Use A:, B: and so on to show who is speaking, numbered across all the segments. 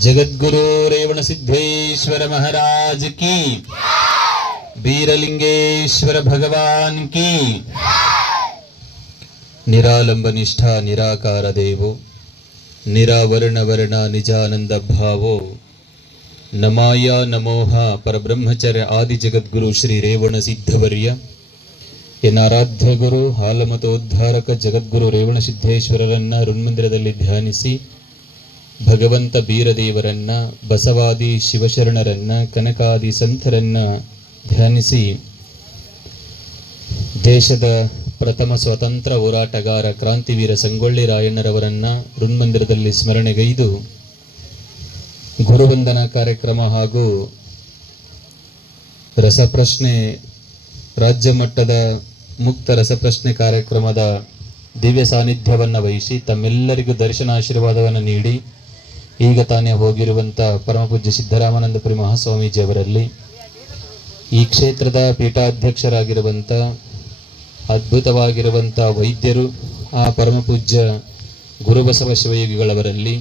A: ಜಗದ್ಗುರು ರೇವಣ ಸಿದ್ದೇಶ್ವರ ಮಹಾರಾಜ್ ಕಿ. ಬೀರಲಿಂಗೇಶ್ವರ ಭಗವಾನ್ ಕೀ. ನಿರಾಲಂಬ ನಿಷ್ಠಾ ನಿರಾಕಾರ ದೇವೋ. ನಿರಾವರಣ ವರ್ಣ ನಿಜಾನಂದ ಭಾವೋ. ನಮಾಯ ನಮೋಹ ಪರಬ್ರಹ್ಮಚರ್ಯ ಆದಿ ಜಗದ್ಗುರು ಶ್ರೀ ರೇವಣ ಸಿದ್ಧವರ್ಯ ಎನ್ನಾರಾಧ್ಯ ಗುರು, ಹಾಲಮತೋದ್ಧಾರಕ ಜಗದ್ಗುರು ರೇವಣ ಸಿದ್ದೇಶ್ವರರನ್ನ ಋಣ್ಮಂದಿರದಲ್ಲಿ ಧ್ಯಾನಿಸಿ ಭಗವಂತ ಬೀರದೇವರನ್ನ, ಬಸವಾದಿ ಶಿವಶರಣರನ್ನ, ಕನಕಾದಿ ಸಂತರನ್ನ ಧ್ಯಾನಿಸಿ ದೇಶದ ಪ್ರಥಮ ಸ್ವತಂತ್ರ ಹೋರಾಟಗಾರ ಕ್ರಾಂತಿವೀರ ಸಂಗೊಳ್ಳಿ ರಾಯಣ್ಣರವರನ್ನ ಋಣ್ಮಂದಿರದಲ್ಲಿ ಸ್ಮರಣೆಗೈದು ಗುರುವಂದನಾ ಕಾರ್ಯಕ್ರಮ ಹಾಗೂ ರಸಪ್ರಶ್ನೆ, ರಾಜ್ಯ ಮಟ್ಟದ ಮುಕ್ತ ರಸಪ್ರಶ್ನೆ ಕಾರ್ಯಕ್ರಮದ ದಿವ್ಯ ಸಾನ್ನಿಧ್ಯವನ್ನು ವಹಿಸಿ ತಮ್ಮೆಲ್ಲರಿಗೂ ದರ್ಶನ ಆಶೀರ್ವಾದವನ್ನು ನೀಡಿ ಈಗ ತಾನೇ ಹೋಗಿರುವಂಥ ಪರಮಪೂಜ್ಯ ಸಿದ್ದರಾಮಾನಂದಪುರಿ ಮಹಾಸ್ವಾಮೀಜಿ ಅವರಲ್ಲಿ ಈ ಕ್ಷೇತ್ರದ ಪೀಠಾಧ್ಯಕ್ಷರಾಗಿರುವಂಥ ಅದ್ಭುತವಾಗಿರುವಂಥ ವೈದ್ಯರು ಆ ಪರಮಪೂಜ್ಯ ಗುರುಬಸವ ಶಿವಯೋಗಿಗಳವರಲ್ಲಿ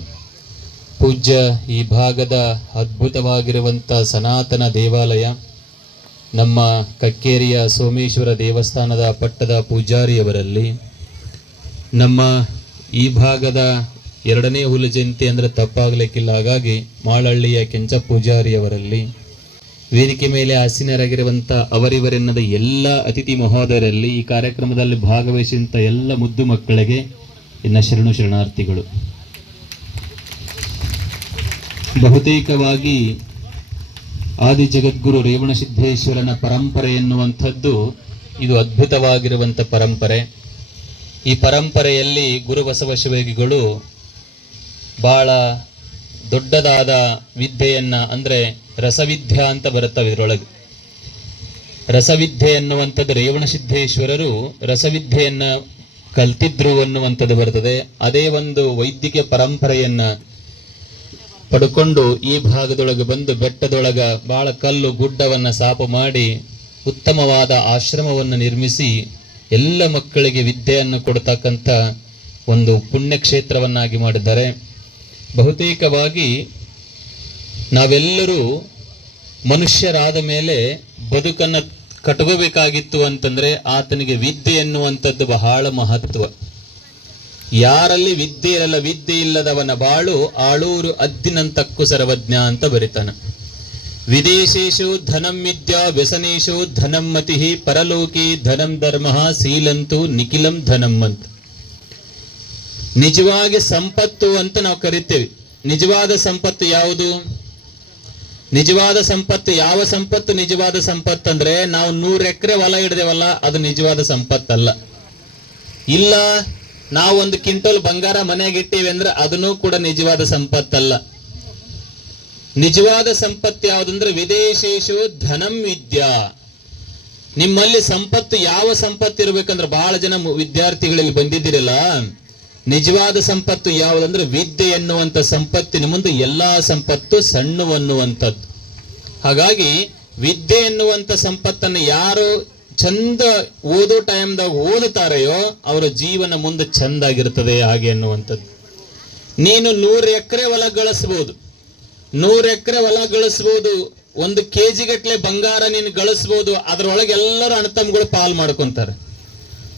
A: ಪೂಜ್ಯ ಈ ಭಾಗದ ಅದ್ಭುತವಾಗಿರುವಂಥ ಸನಾತನ ದೇವಾಲಯ, ನಮ್ಮ ಕಕ್ಕೇರಿಯ ಸೋಮೇಶ್ವರ ದೇವಸ್ಥಾನದ ಪಟ್ಟದ ಪೂಜಾರಿಯವರಲ್ಲಿ, ನಮ್ಮ ಈ ಭಾಗದ ಎರಡನೇ ಹುಲಿ ಜಯಂತಿ ಅಂದರೆ ತಪ್ಪಾಗಲಿಕ್ಕಿಲ್ಲ. ಹಾಗಾಗಿ ಮಾಳಹಳ್ಳಿಯ ಕೆಂಚ ಪೂಜಾರಿಯವರಲ್ಲಿ ವೇದಿಕೆ ಮೇಲೆ ಆಸೀನರಾಗಿರುವಂಥ ಅವರಿವರೆನ್ನದ ಎಲ್ಲ ಅತಿಥಿ ಮಹೋದಯರಲ್ಲಿ ಈ ಕಾರ್ಯಕ್ರಮದಲ್ಲಿ ಭಾಗವಹಿಸಿದಂಥ ಎಲ್ಲ ಮುದ್ದು ಮಕ್ಕಳಿಗೆ ಇನ್ನ ಶರಣು ಶರಣಾರ್ಥಿಗಳು. ಬಹುತೇಕವಾಗಿ ಆದಿ ಜಗದ್ಗುರು ರೇವಣ ಸಿದ್ದೇಶ್ವರನ ಪರಂಪರೆ ಎನ್ನುವಂಥದ್ದು ಇದು ಅದ್ಭುತವಾಗಿರುವಂಥ ಪರಂಪರೆ. ಈ ಪರಂಪರೆಯಲ್ಲಿ ಗುರು ಬಸವ ಬಹಳ ದೊಡ್ಡದಾದ ವಿದ್ಯೆಯನ್ನ ಅಂದ್ರೆ ರಸವಿದ್ಯ ಅಂತ ಬರುತ್ತವೆ ಇದರೊಳಗೆ. ರಸವಿದ್ಯೆ ಅನ್ನುವಂಥದ್ದು ರೇವಣ ಸಿದ್ದೇಶ್ವರರು ರಸವಿದ್ಯೆಯನ್ನ ಕಲ್ತಿದ್ರು ಅನ್ನುವಂಥದ್ದು ಬರ್ತದೆ. ಅದೇ ಒಂದು ವೈದ್ಯಕೀಯ ಪರಂಪರೆಯನ್ನ ಪಡ್ಕೊಂಡು ಈ ಭಾಗದೊಳಗೆ ಬಂದು ಬೆಟ್ಟದೊಳಗ ಬಹಳ ಕಲ್ಲು ಗುಡ್ಡವನ್ನ ಸಾಪ ಮಾಡಿ ಉತ್ತಮವಾದ ಆಶ್ರಮವನ್ನು ನಿರ್ಮಿಸಿ ಎಲ್ಲ ಮಕ್ಕಳಿಗೆ ವಿದ್ಯೆಯನ್ನು ಕೊಡ್ತಕ್ಕಂಥ ಒಂದು ಪುಣ್ಯಕ್ಷೇತ್ರವನ್ನಾಗಿ ಮಾಡಿದ್ದಾರೆ. ಬಹುತೇಕವಾಗಿ ನಾವೆಲ್ಲರೂ ಮನುಷ್ಯರಾದ ಮೇಲೆ ಬದುಕನ್ನು ಕಟ್ಕೋಬೇಕಾಗಿತ್ತು ಅಂತಂದರೆ ಆತನಿಗೆ ವಿದ್ಯೆ ಎನ್ನುವಂಥದ್ದು ಬಹಳ ಮಹತ್ವ. ಯಾರಲ್ಲಿ ವಿದ್ಯೆ ಇರಲ್ಲ, ವಿದ್ಯೆ ಇಲ್ಲದವನ ಬಾಳು ಆಳೂರು ಅದ್ದಿನಂತಕ್ಕು ಸರ್ವಜ್ಞ ಅಂತ ಬರಿತಾನ. ವಿದೇಶೇಶು ಧನಂ ವಿದ್ಯಾ ವ್ಯಸನೇಶು ಧನಂ ಮತಿ ಪರಲೋಕಿ ಧನಂ ಧರ್ಮ ಶೀಲಂತು ನಿಖಿಲಂ ಧನಂ ಅಂತ. ನಿಜವಾಗಿ ಸಂಪತ್ತು ಅಂತ ನಾವು ಕರಿತೇವೆ. ನಿಜವಾದ ಸಂಪತ್ತು ಯಾವುದು? ನಿಜವಾದ ಸಂಪತ್ತು ಯಾವ ಸಂಪತ್ತು? ನಿಜವಾದ ಸಂಪತ್ತು ಅಂದ್ರೆ ನಾವು ನೂರು ಎಕರೆ ಹೊಲ ಹಿಡ್ದೇವಲ್ಲ ಅದು ನಿಜವಾದ ಸಂಪತ್ತಲ್ಲ. ಇಲ್ಲ, ನಾವು ಒಂದು ಕಿಂಟೋಲ್ ಬಂಗಾರ ಮನೆಗೆ ಇಟ್ಟೀವಿ ಅಂದ್ರೆ ಅದನ್ನು ಕೂಡ ನಿಜವಾದ ಸಂಪತ್ತಲ್ಲ. ನಿಜವಾದ ಸಂಪತ್ತು ಯಾವುದಂದ್ರೆ ವಿದೇಶೇಶು ಧನಂ ವಿದ್ಯಾ. ನಿಮ್ಮಲ್ಲಿ ಸಂಪತ್ತು ಯಾವ ಸಂಪತ್ತು ಇರಬೇಕಂದ್ರೆ ಬಹಳ ಜನ ವಿದ್ಯಾರ್ಥಿಗಳಲ್ಲಿ ಬಂದಿದ್ದೀರಲ್ಲ. ನಿಜವಾದ ಸಂಪತ್ತು ಯಾವುದಂದ್ರೆ ವಿದ್ಯೆ ಎನ್ನುವಂಥ ಸಂಪತ್ತಿನ ಮುಂದೆ ಎಲ್ಲಾ ಸಂಪತ್ತು ಸಣ್ಣವನ್ನುವಂಥದ್ದು ಹಾಗಾಗಿ ವಿದ್ಯೆ ಎನ್ನುವಂಥ ಸಂಪತ್ತನ್ನು ಯಾರು ಚಂದ ಓದೋ ಟೈಮ್ದಾಗ ಓದುತ್ತಾರೆಯೋ ಅವರ ಜೀವನ ಮುಂದೆ ಚಂದಾಗಿರ್ತದೆ ಹಾಗೆ ಎನ್ನುವಂಥದ್ದು. ನೀನು ನೂರು ಎಕರೆ ಹೊಲ ಗಳಿಸ್ಬೋದು. ನೂರು ಎಕರೆ ಹೊಲ ಗಳಿಸ್ಬೋದು. ಒಂದು ಕೆ ಜಿ ಗಟ್ಲೆ ಬಂಗಾರ ನೀನು ಗಳಿಸ್ಬೋದು. ಅದ್ರೊಳಗೆ ಎಲ್ಲರೂ ಅಣತಮ್ಗಳು ಪಾಲ್ ಮಾಡ್ಕೊಂತಾರೆ.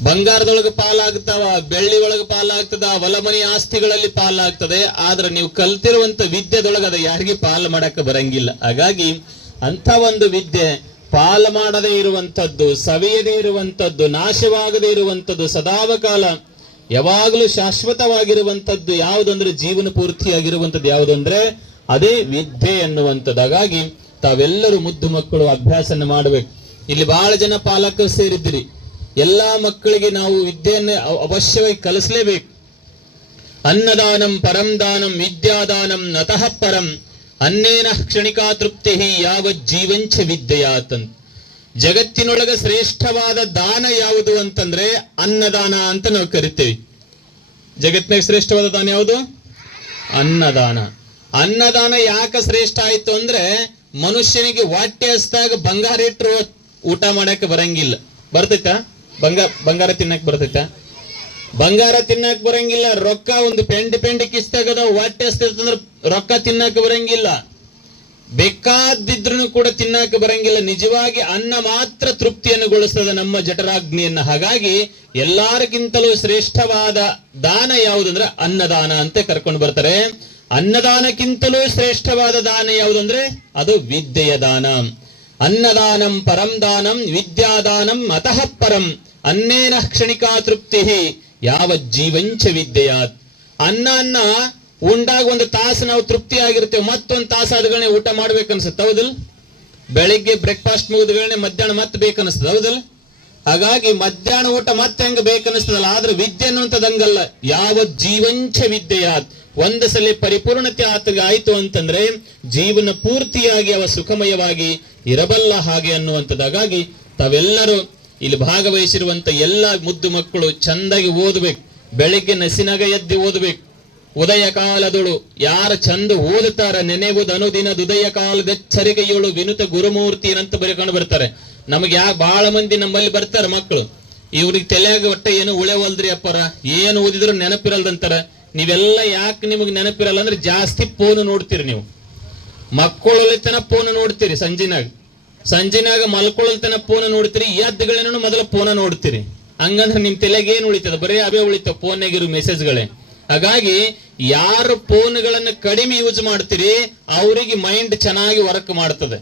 A: ಬಂಗಾರದೊಳಗೆ ಪಾಲಾಗ್ತಾವ ಬೆಳ್ಳಿ ಒಳಗೆ ಪಾಲಾಗ್ತದ, ಹೊಲಮನಿ ಆಸ್ತಿಗಳಲ್ಲಿ ಪಾಲಾಗ್ತದೆ, ಆದ್ರೆ ನೀವು ಕಲ್ತಿರುವಂತ ವಿದ್ಯೆದೊಳಗೆ ಅದು ಯಾರಿಗೆ ಪಾಲು ಮಾಡಕ್ಕೆ ಬರಂಗಿಲ್ಲ. ಹಾಗಾಗಿ ಅಂತ ಒಂದು ವಿದ್ಯೆ ಪಾಲು ಮಾಡದೇ ಇರುವಂತದ್ದು ಸವಿಯದೇ ಇರುವಂತದ್ದು ನಾಶವಾಗದೇ ಇರುವಂತದ್ದು ಸದಾವಕಾಲ ಯಾವಾಗಲೂ ಶಾಶ್ವತವಾಗಿರುವಂತದ್ದು ಯಾವುದಂದ್ರೆ ಜೀವನ ಪೂರ್ತಿಯಾಗಿರುವಂಥದ್ದು ಯಾವುದಂದ್ರೆ ಅದೇ ವಿದ್ಯೆ ಎನ್ನುವಂಥದ್ದು. ಹಾಗಾಗಿ ತಾವೆಲ್ಲರೂ ಮುದ್ದು ಮಕ್ಕಳು ಅಭ್ಯಾಸನ ಮಾಡಬೇಕು. ಇಲ್ಲಿ ಬಹಳ ಜನ ಪಾಲಕರು ಸೇರಿದ್ದೀರಿ. ಎಲ್ಲಾ ಮಕ್ಕಳಿಗೆ ನಾವು ವಿದ್ಯೆಯನ್ನು ಅವ- ಅವಶ್ಯವಾಗಿ ಕಲಿಸಲೇಬೇಕು. ಅನ್ನದಾನಂ ಪರಂ ದಾನಂ ವಿದ್ಯಾದಾನಂ ನತಃ ಪರಂ ಅನ್ನೇನ ಕ್ಷಣಿಕಾ ತೃಪ್ತಿ ಯಾವ ಜೀವಂಚ ವಿದ್ಯೆಯಾತಂತ. ಜಗತ್ತಿನೊಳಗೆ ಶ್ರೇಷ್ಠವಾದ ದಾನ ಯಾವುದು ಅಂತಂದ್ರೆ ಅನ್ನದಾನ ಅಂತ ನಾವು ಕರಿತೇವೆ. ಜಗತ್ತಿನಾಗ ಶ್ರೇಷ್ಠವಾದ ದಾನ ಯಾವುದು? ಅನ್ನದಾನ. ಅನ್ನದಾನ ಯಾಕೆ ಶ್ರೇಷ್ಠ ಆಯ್ತು ಅಂದ್ರೆ ಮನುಷ್ಯನಿಗೆ ವಾಟ್ಯ ಬಂಗಾರ ಇಟ್ಟರು ಊಟ ಮಾಡಕ್ಕೆ ಬರಂಗಿಲ್ಲ. ಬರ್ತೈತಾ? ಬಂಗಾರ ಬಂಗಾರ ತಿನ್ನಕ್ ಬರ್ತೈತ. ಬಂಗಾರ ತಿನ್ನಕ್ ಬರಂಗಿಲ್ಲ, ರೊಕ್ಕ ಒಂದು ಪೆಂಡ್ ಪೆಂಡ್ ಕಿಸ್ತಾಗದ, ಹೊಟ್ಟೆ ಹಸ್ತಿರ್ತಂದ್ರ ರೊಕ್ಕ ತಿನ್ನಕ್ ಬರಂಗಿಲ್ಲ. ಬೇಕಾದಿದ್ರು ಕೂಡ ತಿನ್ನಕ್ ಬರಂಗಿಲ್ಲ. ನಿಜವಾಗಿ ಅನ್ನ ಮಾತ್ರ ತೃಪ್ತಿಯನ್ನು ಗೊಳಿಸ್ತದೆ ನಮ್ಮ ಜಠರಾಗ್ನಿಯನ್ನ. ಹಾಗಾಗಿ ಎಲ್ಲಾರಿಗಿಂತಲೂ ಶ್ರೇಷ್ಠವಾದ ದಾನ ಯಾವುದಂದ್ರೆ ಅನ್ನದಾನ ಅಂತ ಕರ್ಕೊಂಡು ಬರ್ತಾರೆ. ಅನ್ನದಾನಕ್ಕಿಂತಲೂ ಶ್ರೇಷ್ಠವಾದ ದಾನ ಯಾವುದಂದ್ರೆ ಅದು ವಿದ್ಯೆಯ ದಾನ. ಅನ್ನದಾನಂ ಪರಂ ದಾನಂ ವಿದ್ಯಾದಾನಂ ಅತಃ ಪರಂ. ಅನ್ನೇನ ಕ್ಷಣಿಕಾ ತೃಪ್ತಿ ಯಾವ ಜೀವಂಚ ವಿದ್ಯೆಯ ಅನ್ನ ಅನ್ನ ಉಂಡಾಗ ಒಂದು ತಾಸು ನಾವು ತೃಪ್ತಿ ಆಗಿರ್ತೇವೆ, ಮತ್ತೊಂದು ತಾಸು ಆದಗಳೇ ಊಟ ಮಾಡ್ಬೇಕನ್ಸುತ್ತೆ ಹೌದಲ್? ಬೆಳಿಗ್ಗೆ ಬ್ರೇಕ್ಫಾಸ್ಟ್ ಮುಗಿದಗಳೇ ಮಧ್ಯಾಹ್ನ ಮತ್ತೆ ಬೇಕನ್ನಿಸ್ತದೆ ಹೌದಲ್? ಹಾಗಾಗಿ ಮಧ್ಯಾಹ್ನ ಊಟ ಮತ್ತೆ ಹೆಂಗ ಬೇಕನ್ನಿಸ್ತದಲ್ಲ ಆದ್ರೆ ವಿದ್ಯೆ ಅನ್ನುವಂಥದ್ದಂಗಲ್ಲ ಯಾವ ಜೀವಂಚ ವಿದ್ಯೆಯ ಒಂದು ಸಲ ಪರಿಪೂರ್ಣತೆ ಆತಗೆ ಆಯ್ತು ಅಂತಂದ್ರೆ, ಜೀವನ ಪೂರ್ತಿಯಾಗಿ ಅವ ಸುಖಮಯವಾಗಿ ಇರಬಲ್ಲ ಹಾಗೆ ಅನ್ನುವಂಥದ್ದಾಗಿ ತಾವೆಲ್ಲರೂ ಇಲ್ಲಿ ಭಾಗವಹಿಸಿರುವಂತ ಎಲ್ಲ ಮುದ್ದು ಮಕ್ಕಳು ಚಂದಾಗಿ ಓದಬೇಕು. ಬೆಳಿಗ್ಗೆ ನಸಿನಾಗ ಎದ್ದು ಓದಬೇಕು. ಉದಯ ಕಾಲದೊಳು ಯಾರ ಚಂದ ಓದುತ್ತಾರ ನೆನೆವುದು ಅನುದಿನ ಉದಯ ಕಾಲದ ಎಚ್ಚರಿಕೆಯೊಳು ವಿನುತ ಗುರುಮೂರ್ತಿ ಅಂತ ಬರ್ಕೊಂಡು ಬರ್ತಾರೆ. ನಮಗೆ ಯಾ ಬಹಳ ಮಂದಿ ನಮ್ಮಲ್ಲಿ ಬರ್ತಾರೆ ಮಕ್ಕಳು. ಇವ್ರಿಗೆ ತಲೆಯಾಗ ಒಟ್ಟೆ ಏನು ಉಳೆವಲ್ದ್ರಿ ಅಪ್ಪರ? ಏನು ಓದಿದ್ರು ನೆನಪಿರಲ್ದಂತಾರ ನೀವೆಲ್ಲ ಯಾಕೆ ನಿಮಗೆ ನೆನಪಿರಲ್ಲ ಅಂದ್ರೆ ಜಾಸ್ತಿ ಫೋನ್ ನೋಡ್ತೀರಿ ನೀವು. ಮಕ್ಕಳಲ್ಲಿ ತನ ಫೋನ್ ನೋಡ್ತೀರಿ ಸಂಜಿನಾಗ. ಸಂಜಿನಾಗ ಮಲ್ಕೊಳ್ಳಲ್ತನ ಫೋನ್ ನೋಡ್ತೀರಿ ಎದ್ದುಗಳೇನೂ ಮೊದಲ ಫೋನ ನೋಡ್ತೀರಿ. ಹಂಗಂದ್ರೆ ನಿಮ್ ತಲೆಗೆ ಏನ್ ಉಳಿತದ? ಬರೀ ಅವೇ ಉಳಿತಾವ ಫೋನ್ನಾಗಿರೋ ಮೆಸೇಜ್ಗಳೇ ಹಾಗಾಗಿ ಯಾರು ಫೋನ್ಗಳನ್ನು ಕಡಿಮೆ ಯೂಸ್ ಮಾಡ್ತೀರಿ, ಅವರಿಗೆ ಮೈಂಡ್ ಚೆನ್ನಾಗಿ ವರ್ಕ್ ಮಾಡ್ತದೆ.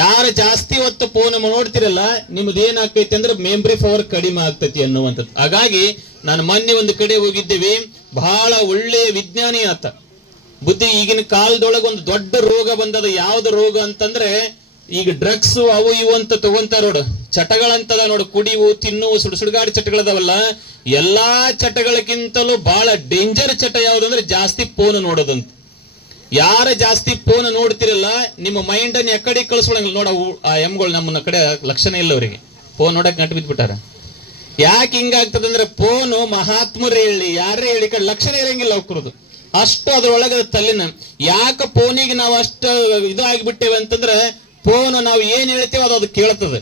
A: ಯಾರು ಜಾಸ್ತಿ ಹೊತ್ತು ಫೋನ್ ನೋಡ್ತಿರಲ್ಲ, ನಿಮ್ದು ಏನಾಗ್ತೈತಿ ಅಂದ್ರೆ ಮೆಮ್ರಿ ಪವರ್ ಕಡಿಮೆ ಆಗ್ತೈತಿ ಅನ್ನುವಂಥದ್ದು. ಹಾಗಾಗಿ ನಾನು ಮೊನ್ನೆ ಒಂದು ಕಡೆ ಹೋಗಿದ್ದೇವೆ, ಬಹಳ ಒಳ್ಳೆಯ ವಿಜ್ಞಾನಿ ಆತ. ಬುದ್ಧಿ ಈಗಿನ ಕಾಲದೊಳಗೆ ಒಂದು ದೊಡ್ಡ ರೋಗ ಬಂದದ, ಯಾವ್ದು ರೋಗ ಅಂತಂದ್ರೆ ಈಗ ಡ್ರಗ್ಸ್ ಅವು ಇವು ಅಂತ ತಗೊಂತಾರ ನೋಡು. ಚಟಗಳಂತದ ನೋಡು. ಕುಡಿವು ತಿನ್ನುವು, ಸುಡು ಸುಡುಗಾಡಿ ಚಟಗಳದಾವಲ್ಲ. ಎಲ್ಲಾ ಚಟಗಳಕ್ಕಿಂತಲೂ ಬಹಳ ಡೇಂಜರ್ ಚಟ ಯಾವ್ದಂದ್ರೆ ಜಾಸ್ತಿ ಫೋನ್ ನೋಡೋದಂತ. ಯಾರ ಜಾಸ್ತಿ ಫೋನ್ ನೋಡ್ತಿರಲ್ಲ, ನಿಮ್ಮ ಮೈಂಡ್ ಅನ್ನ ಎಕಡೆ ಕಳ್ಸ್ಕೊಳಂಗಿಲ್ಲ. ನೋಡ ಆ ಎಮ್ಗಳು ನಮ್ಮನ್ನ ಕಡೆ ಲಕ್ಷಣ ಇಲ್ಲ ಅವರಿಗೆ. ಫೋನ್ ನೋಡಕ್ ನಟ್ ಬಿದ್ಬಿಟ್ಟಾರ. ಯಾಕೆ ಹಿಂಗಾಗ್ತದಂದ್ರೆ ಫೋನು ಮಹಾತ್ಮರೇ ಹೇಳಿ, ಯಾರೇ ಹೇಳಿ ಕಡೆ ಲಕ್ಷಣ ಇರಂಗಿಲ್ಲ ಅವ್ರದ್ದು ಅಷ್ಟು ಅದ್ರೊಳಗದ ತಲ್ಲಿನ ಯಾಕೆ ಫೋನಿಗೆ ನಾವು ಅಷ್ಟು ಇದು ಆಗಿಬಿಟ್ಟೇವೆ ಅಂತಂದ್ರೆ ಫೋನ್ ನಾವು ಏನ್ ಹೇಳ್ತೇವೆ ಅದು ಅದು ಕೇಳ್ತದೆ.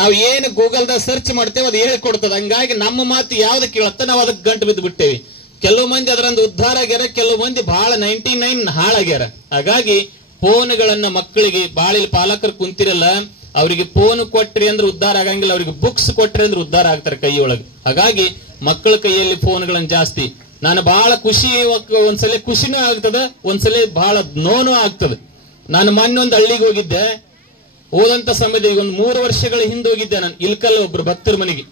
A: ನಾವು ಏನು ಗೂಗಲ್ದಾಗ ಸರ್ಚ್ ಮಾಡ್ತೇವೆ ಅದು ಹೇಳ್ಕೊಡ್ತದೆ. ಹಂಗಾಗಿ ನಮ್ಮ ಮಾತು ಯಾವ್ದು ಕೇಳತ್ತೆ ನಾವು ಅದಕ್ಕೆ ಗಂಟು ಬಿದ್ದು ಬಿಟ್ಟೇವಿ. ಕೆಲವು ಮಂದಿ ಅದರಂದು ಉದ್ಧಾರ ಆಗ್ಯಾರ, ಕೆಲವು ಮಂದಿ ಬಹಳ ನೈಂಟಿ ನೈನ್ ಹಾಳಾಗ್ಯಾರ. ಹಾಗಾಗಿ ಫೋನ್ಗಳನ್ನ ಮಕ್ಕಳಿಗೆ ಇಲ್ಲಿ ಪಾಲಕರು ಕುಂತಿರಲ್ಲ, ಅವರಿಗೆ ಫೋನ್ ಕೊಟ್ರಿ ಅಂದ್ರೆ ಉದ್ಧಾರ ಆಗಂಗಿಲ್ಲ, ಅವರಿಗೆ ಬುಕ್ಸ್ ಕೊಟ್ರಿ ಅಂದ್ರೆ ಉದ್ಧಾರ ಆಗ್ತಾರೆ ಕೈಯೊಳಗೆ ಹಾಗಾಗಿ ಮಕ್ಕಳ ಕೈಯಲ್ಲಿ ಫೋನ್ಗಳನ್ನ ಜಾಸ್ತಿ. ನಾನು ಬಹಳ ಖುಷಿ ಒಂದ್ಸಲ ಖುಷಿನೂ ಆಗ್ತದ, ಒಂದ್ಸಲ ಬಹಳ ನೋನು ಆಗ್ತದೆ. ನಾನು ಮೊನ್ನೆ ಒಂದು ಹಳ್ಳಿಗೆ ಹೋಗಿದ್ದೆ. ಹೋದಂತ ಸಮಯದ ಈಗ ಒಂದು ಮೂರು ವರ್ಷಗಳ ಹಿಂದೆ ಹೋಗಿದ್ದೆ ನಾನು. ಇಲ್ಕಲ್ಲ ಒಬ್ರು ಭಕ್ತರ ಮನೆಗೆ.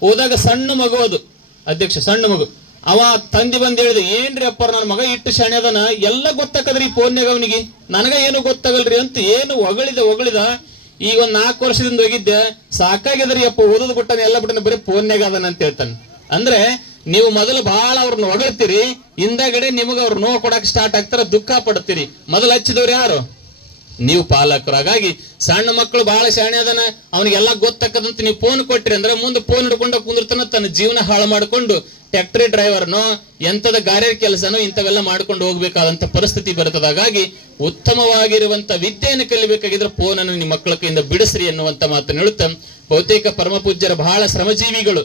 A: ಹೋದಾಗ ಸಣ್ಣ ಮಗು ಅದು. ಅಧ್ಯಕ್ಷ, ಸಣ್ಣ ಮಗು. ಅವ ತಂದಿ ಬಂದ್ ಹೇಳಿದೆ, ಏನ್ರಿ ಅಪ್ಪ ನನ್ನ ಮಗ ಇಟ್ಟು ಶಾಣ್ಯದನ ಎಲ್ಲ ಗೊತ್ತಾಕದ್ರಿ ಫೋನ್ಯಾಗ ಅವನಿಗೆ? ನನಗ ಏನು ಗೊತ್ತಾಗಲ್ರಿ ಅಂತ ಏನು ಹೊಗಳಿದ ಹೊಗಳಿದ. ಈಗ ಒಂದ್ ನಾಲ್ಕು ವರ್ಷದಿಂದ ಹೋಗಿದ್ದೆ. ಸಾಕಾಗಿದ್ರಿ ಅಪ್ಪ, ಓದೋದು ಬಿಟ್ಟನ ಎಲ್ಲ ಬಿಟ್ಟನ, ಬರೀ ಫೋನ್ಯಾಗ ಅದನ ಅಂತ ಹೇಳ್ತಾನೆ. ಅಂದ್ರೆ ನೀವು ಮೊದಲು ಬಹಳ ಅವ್ರನ್ನ ಹೊಗಳ್ತೀರಿ. ಹಿಂದಗಡೆ ನಿಮಗೆ ಅವ್ರು ನೋವು ಕೊಡಕ್ ಸ್ಟಾರ್ಟ್ ಆಗ್ತಾರ, ದುಃಖ ಪಡ್ತೀರಿ. ಮೊದಲು ಹಚ್ಚಿದವ್ರು ಯಾರು? ನೀವು ಪಾಲಕರು ಹಾಗಾಗಿ ಸಣ್ಣ ಮಕ್ಕಳು ಬಹಳ ಶಾಣೆ ಅದನ. ಅವನಿಗೆಲ್ಲ ಗೊತ್ತಕ್ಕದಂತ ನೀವು ಫೋನ್ ಕೊಟ್ರಿ ಅಂದ್ರೆ ಮುಂದೆ ಫೋನ್ ಹಿಡ್ಕೊಂಡು ಕುಂದಿರ್ತಾನ ತನ್ನ ಜೀವನ ಹಾಳು ಮಾಡ್ಕೊಂಡು ಟ್ಯಾಕ್ಟ್ರಿ ಡ್ರೈವರ್ನೋ ಎಂತದ ಗಾರ್ಯರ್ ಕೆಲಸನೋ ಇಂಥವೆಲ್ಲ ಮಾಡ್ಕೊಂಡು ಹೋಗ್ಬೇಕಾದಂತ ಪರಿಸ್ಥಿತಿ ಬರ್ತದಾಗಿ ಉತ್ತಮವಾಗಿರುವಂತ ವಿದ್ಯೆಯನ್ನು ಕಲಿಬೇಕಾಗಿದ್ರೆ ಫೋನ್ ಅನ್ನು ನಿಮ್ಮ ಮಕ್ಕಳ ಕೈಯಿಂದ ಬಿಡಿಸ್ರಿ ಅನ್ನುವಂತ ಮಾತನ್ನು ಹೇಳುತ್ತಾ ಬಹುತೇಕ ಪರಮ ಪೂಜ್ಯರ ಬಹಳ ಶ್ರಮಜೀವಿಗಳು.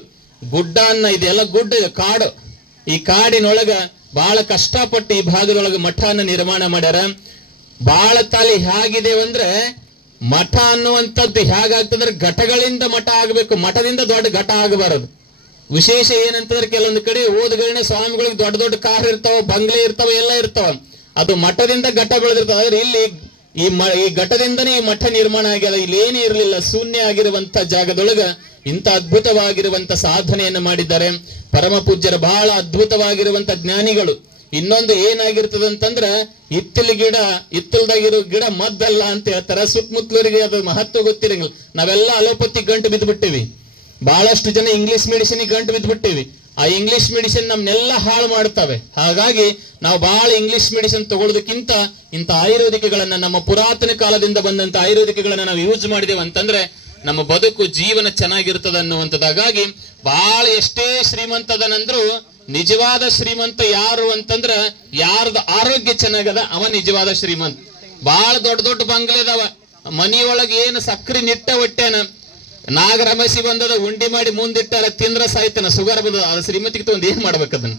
A: ಗುಡ್ಡ ಅನ್ನ ಇದೆಲ್ಲ ಗುಡ್ಡ ಕಾಡು. ಈ ಕಾಡಿನೊಳಗ ಬಹಳ ಕಷ್ಟಪಟ್ಟು ಈ ಭಾಗದೊಳಗೆ ಮಠವನ್ನು ನಿರ್ಮಾಣ ಮಾಡ್ಯಾರ. ಬಾಳ ತಾಲಿ ಹೇಗಿದೆ ಅಂದ್ರೆ ಮಠ ಅನ್ನುವಂಥದ್ದು ಹೇಗಾಗ್ತಂದ್ರೆ ಘಟಗಳಿಂದ ಮಠ ಆಗಬೇಕು, ಮಠದಿಂದ ದೊಡ್ಡ ಘಟ ಆಗಬಾರದು. ವಿಶೇಷ ಏನಂತಂದ್ರೆ ಕೆಲವೊಂದು ಕಡೆ ಓದ್ಗಳನ್ನ ಸ್ವಾಮಿಗಳಿಗೆ ದೊಡ್ಡ ದೊಡ್ಡ ಕಾರ್ ಇರ್ತಾವ, ಬಂಗ್ಲೆ ಇರ್ತಾವ, ಎಲ್ಲ ಇರ್ತಾವ. ಅದು ಮಠದಿಂದ ಘಟ ಬೆಳೆದಿರ್ತಾವ ಆದ್ರೆ ಇಲ್ಲಿ ಈ ಮ, ಈ ಘಟದಿಂದನೇ ಈ ಮಠ ನಿರ್ಮಾಣ ಆಗ್ಯದ. ಇಲ್ಲಿ ಏನೇ ಇರಲಿಲ್ಲ. ಶೂನ್ಯ ಆಗಿರುವಂತ ಜಾಗದೊಳಗ ಇಂಥ ಅದ್ಭುತವಾಗಿರುವಂತ ಸಾಧನೆಯನ್ನು ಮಾಡಿದ್ದಾರೆ. ಪರಮ ಪೂಜ್ಯರ, ಬಹಳ ಅದ್ಭುತವಾಗಿರುವಂತ ಜ್ಞಾನಿಗಳು. ಇನ್ನೊಂದು ಏನಾಗಿರ್ತದೆ ಅಂತಂದ್ರ ಇತ್ತಲ ಗಿಡ ಇತ್ತಲ್ದಾಗಿರೋ ಗಿಡ ಮದ್ದಲ್ಲ ಅಂತ ಹೇಳ್ತಾರ. ಸುತ್ತಮುತ್ತಲರಿಗೆ ಅದು ಮಹತ್ವ ಗೊತ್ತಿರಂಗಿಲ್ಲ. ನಾವೆಲ್ಲ ಅಲೋಪತಿ ಗಂಟು ಬಿದ್ದ್ಬಿಟ್ಟಿವಿ ಬಹಳಷ್ಟು ಜನ ಇಂಗ್ಲಿಷ್ ಮೆಡಿಸಿನ್ ಗಂಟು ಬಿದ್ದ್ಬಿಟ್ಟಿವಿ ಆ ಇಂಗ್ಲಿಷ್ ಮೆಡಿಸಿನ್ ನಮ್ನೆಲ್ಲ ಹಾಳು ಮಾಡ್ತವೆ ಹಾಗಾಗಿ ನಾವು ಬಹಳ ಇಂಗ್ಲಿಷ್ ಮೆಡಿಸಿನ್ ತಗೊಳ್ಳೋದಕ್ಕಿಂತ ಇಂಥ ಆಯುರ್ವೇದಿಕಗಳನ್ನ ನಮ್ಮ ಪುರಾತನ ಕಾಲದಿಂದ ಬಂದಂತ ಆಯುರ್ವೇದಿಕಗಳನ್ನ ನಾವು ಯೂಸ್ ಮಾಡಿದೇವೆ ಅಂತಂದ್ರೆ, ನಮ್ಮ ಬದುಕು ಜೀವನ ಚೆನ್ನಾಗಿರ್ತದ ಅನ್ನುವಂಥದ್ದಾಗಿ ಬಹಳ ಎಷ್ಟೇ ಶ್ರೀಮಂತದನಂದ್ರು ನಿಜವಾದ ಶ್ರೀಮಂತ ಯಾರು ಅಂತಂದ್ರ ಯಾರದ ಆರೋಗ್ಯ ಚೆನ್ನಾಗದ ಅವ ನಿಜವಾದ ಶ್ರೀಮಂತ. ಬಹಳ ದೊಡ್ಡ ದೊಡ್ಡ ಬಂಗ್ಲೆ ಅದಾವ. ಮನಿಯೊಳಗ ಏನು ಸಕ್ರಿ ನಿಟ್ಟ ಹೊಟ್ಟೆನ ನಾಗರಮಸಿ ಬಂದದ, ಉಂಡಿ ಮಾಡಿ ಮುಂದಿಟ್ಟಾರ, ತಿಂದ್ರ ಸಾಯ್ತನ ಸುಗರ್ ಬಂದದ ಅದ ಶ್ರೀಮತಿಗೆ ತಗೊಂಡ್ ಏನ್ ಮಾಡ್ಬೇಕು ಅದನ್ನ?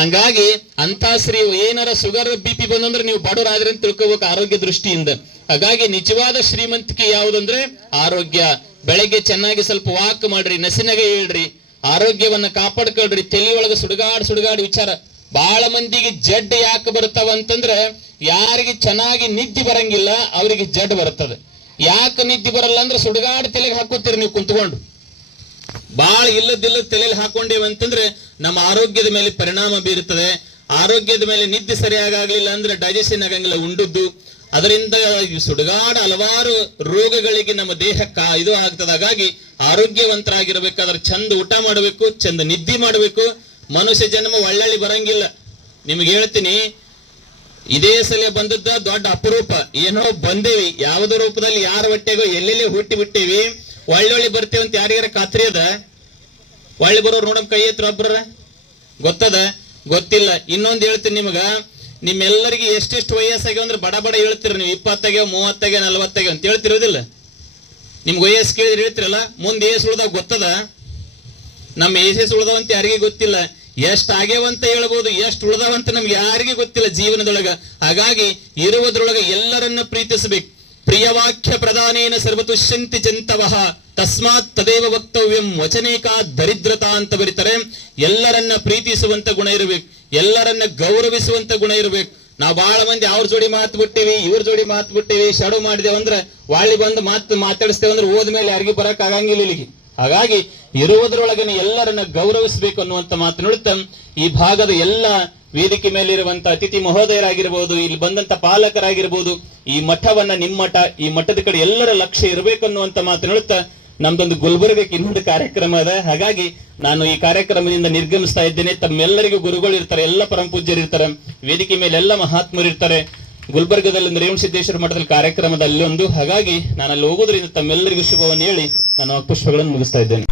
A: ಹಂಗಾಗಿ ಅಂತ ಶ್ರೀ ಏನಾರ ಸುಗರ್ ಬಿ ಪಿ ಬಂದಂದ್ರೆ ನೀವು ಬಡವರಾದ್ರೆ ಅಂತ ತಿಳ್ಕೋಬೇಕು ಆರೋಗ್ಯ ದೃಷ್ಟಿಯಿಂದ. ಹಾಗಾಗಿ ನಿಜವಾದ ಶ್ರೀಮಂತಿಕೆ ಯಾವುದಂದ್ರೆ, ಆರೋಗ್ಯ. ಬೆಳಗ್ಗೆ ಚೆನ್ನಾಗಿ ಸ್ವಲ್ಪ ವಾಕ್ ಮಾಡ್ರಿ, ನಸಿನಾಗೆ ಹೇಳ್ರಿ ಆರೋಗ್ಯವನ್ನ ಕಾಪಾಡ್ಕೊಳ್ರಿ, ತೆಲಿಯೊಳಗೆ ಸುಡುಗಾಡ್ ಸುಡುಗಾಡ್ ವಿಚಾರ. ಬಹಳ ಮಂದಿಗೆ ಜಡ್ ಯಾಕೆ ಬರ್ತಾವ ಅಂತಂದ್ರೆ, ಯಾರಿಗೆ ಚೆನ್ನಾಗಿ ನಿದ್ದೆ ಬರಂಗಿಲ್ಲ, ಅವರಿಗೆ ಜಡ್ ಬರ್ತದೆ. ಯಾಕೆ ನಿದ್ದೆ ಬರಲ್ಲ ಅಂದ್ರೆ ಸುಡುಗಾಡ್ ತಲೆಗೆ ಹಾಕೋತೀರಿ ನೀವು ಕುಂತ್ಕೊಂಡು. ಬಹಳ ಇಲ್ಲದಿಲ್ಲ ತಲೆಯಲ್ಲಿ ಹಾಕೊಂಡೇವೆ ಅಂತಂದ್ರೆ ನಮ್ಮ ಆರೋಗ್ಯದ ಮೇಲೆ ಪರಿಣಾಮ ಬೀರುತ್ತದೆ. ಆರೋಗ್ಯದ ಮೇಲೆ ನಿದ್ದೆ ಸರಿಯಾಗಲಿಲ್ಲ ಅಂದ್ರೆ ಡೈಜೆಷನ್ ಆಗಂಗಿಲ್ಲ, ಉಂಡದ್ದು. ಅದರಿಂದ ಸುಡುಗಾಡ ಹಲವಾರು ರೋಗಗಳಿಗೆ ನಮ್ಮ ದೇಹಕ್ಕ ಇದು ಆಗ್ತದ. ಹಾಗಾಗಿ ಆರೋಗ್ಯವಂತರಾಗಿರ್ಬೇಕಾದ್ರೆ ಚಂದ ಊಟ ಮಾಡಬೇಕು, ಚಂದ ನಿದ್ದೆ ಮಾಡಬೇಕು. ಮನುಷ್ಯ ಜನ್ಮ ಒಳ್ಳೊಳ್ಳಿ ಬರಂಗಿಲ್ಲ. ನಿಮ್ಗೆ ಹೇಳ್ತೀನಿ, ಇದೇ ಸಲ ಬಂದದ್ದ ದೊಡ್ಡ ಅಪರೂಪ. ಏನೋ ಬಂದೇವಿ, ಯಾವ್ದೋ ರೂಪದಲ್ಲಿ ಯಾರ ಹೊಟ್ಟೆಗೋ ಎಲ್ಲೆಲ್ಲಿ ಹುಟ್ಟಿ ಬಿಟ್ಟೇವಿ. ಒಳ್ಳೊಳ್ಳಿ ಬರ್ತೇವೆ ಅಂತ ಯಾರಿಗಾರ ಖಾತ್ರಿ ಅದ? ಒಳ್ಳೆ ಬರೋರು ನೋಡಮ್ ಕೈ ಎತ್ತರ ಒಬ್ರ ಗೊತ್ತದ? ಗೊತ್ತಿಲ್ಲ. ಇನ್ನೊಂದು ಹೇಳ್ತೀನಿ ನಿಮಗ ನಿಮ್ಮೆಲ್ಲರಿಗೆ ಎಷ್ಟೆಷ್ಟು ವಯಸ್ಸಾಗ್ಯಾವ ಅಂದ್ರೆ ಬಡ ಬಡ ಹೇಳ್ತೀರಿ ನೀವು. ಇಪ್ಪತ್ತಾಗ್ಯಾವ ಮೂವತ್ತಾಗ್ಯಾವ ನಲ್ವತ್ತಾಗ್ಯಾವ ಅಂತ ಹೇಳ್ತಿರೋದಿಲ್ಲ. ನಿಮ್ಗೆ ವಯಸ್ಸು ಕೇಳಿದ್ರೆ ಹೇಳ್ತಿರಲ್ಲ, ಮುಂದೆ ಏಸ್ ಉಳ್ದಾಗ ಗೊತ್ತದ? ನಮ್ಮ ಏಸೆಸ್ ಅಂತ ಯಾರಿಗೆ ಗೊತ್ತಿಲ್ಲ. ಎಷ್ಟ್ ಆಗ್ಯಾವಂತ ಹೇಳ್ಬೋದು, ಎಷ್ಟ್ ಉಳ್ದವಂತ ನಮ್ಗೆ ಯಾರಿಗೆ ಗೊತ್ತಿಲ್ಲ ಜೀವನದೊಳಗ. ಹಾಗಾಗಿ ಇರುವುದ್ರೊಳಗ ಎಲ್ಲರನ್ನ ಪ್ರೀತಿಸಬೇಕು. ಪ್ರಿಯವಾಕ್ಯ ಪ್ರಧಾನೇನ ಸರ್ವತುಷ್ಯಂತಿ ಜಂತವಃ. ತಸ್ಮಾತ್ ತದೇವ ವಕ್ತವ್ಯಂ ವಚನೇಕಾ ದರಿದ್ರತಾ ಅಂತ ಬರೀತಾರೆ. ಎಲ್ಲರನ್ನ ಪ್ರೀತಿಸುವಂತ ಗುಣ ಇರಬೇಕು. ಎಲ್ಲರನ್ನ ಗೌರವಿಸುವಂತ ಗುಣ ಇರಬೇಕು. ನಾವು ಬಹಳ ಮಂದಿ ಅವ್ರ ಜೋಡಿ ಮಾತು ಬಿಟ್ಟಿವಿ, ಇವ್ರ ಜೋಡಿ ಮಾತು ಬಿಟ್ಟಿವಿ ಶಡು ಮಾಡಿದೇವ್ ಅಂದ್ರೆ ವಾಳಿ ಬಂದು ಮಾತು ಮಾತಾಡಿಸ್ತೇವೆ ಅಂದ್ರೆ ಹೋದ್ಮೇಲೆ ಯಾರಿಗೂ ಬರಕ್ ಆಗಂಗಿಲ್ಲ ಇಲ್ಲಿಗೆ. ಹಾಗಾಗಿ ಇರುವುದರೊಳಗನೆ ಎಲ್ಲರನ್ನ ಗೌರವಿಸಬೇಕು ಅನ್ನುವಂತ ಮಾತನ್ನುಳ್ತ ಈ ಭಾಗದ ಎಲ್ಲ ವೇದಿಕೆ ಮೇಲಿರುವಂತ ಅತಿಥಿ ಮಹೋದಯರಾಗಿರ್ಬೋದು, ಇಲ್ಲಿ ಬಂದಂತ ಪಾಲಕರಾಗಿರ್ಬೋದು, ಈ ಮಠವನ್ನ ನಿಮ್ಮ ಮಠ ಈ ಮಠದ ಕಡೆ ಎಲ್ಲರ ಲಕ್ಷ್ಯ ಇರಬೇಕು ಅನ್ನುವಂತ ಮಾತನ್ನುಳ್ತ ನಮ್ದೊಂದು ಗುಲ್ಬರ್ಗಕ್ಕೆ ಇನ್ನೊಂದು ಕಾರ್ಯಕ್ರಮ ಅದ. ಹಾಗಾಗಿ ನಾನು ಈ ಕಾರ್ಯಕ್ರಮದಿಂದ ನಿರ್ಗಮಿಸ್ತಾ ಇದ್ದೇನೆ. ತಮ್ಮೆಲ್ಲರಿಗೂ ಗುರುಗಳು ಇರ್ತಾರೆ, ಎಲ್ಲ ಪರಮ ಪೂಜ್ಯರು ಇರ್ತಾರೆ, ವೇದಿಕೆ ಮೇಲೆ ಎಲ್ಲ ಮಹಾತ್ಮರು ಇರ್ತಾರೆ. ಗುಲ್ಬರ್ಗದಲ್ಲಿ ರೇವಣ ಸಿದ್ದೇಶ್ವರ ಮಠದಲ್ಲಿ ಕಾರ್ಯಕ್ರಮದಲ್ಲಿ ಒಂದು ಹಾಗಾಗಿ ನಾನು ಅಲ್ಲಿ ಹೋಗೋದ್ರಿಂದ ತಮ್ಮೆಲ್ಲರಿಗೂ ಶುಭವನ್ನು ಹೇಳಿ ನಾನು ಪುಷ್ಪಗಳನ್ನು ಮುಗಿಸ್ತಾ ಇದ್ದೇನೆ.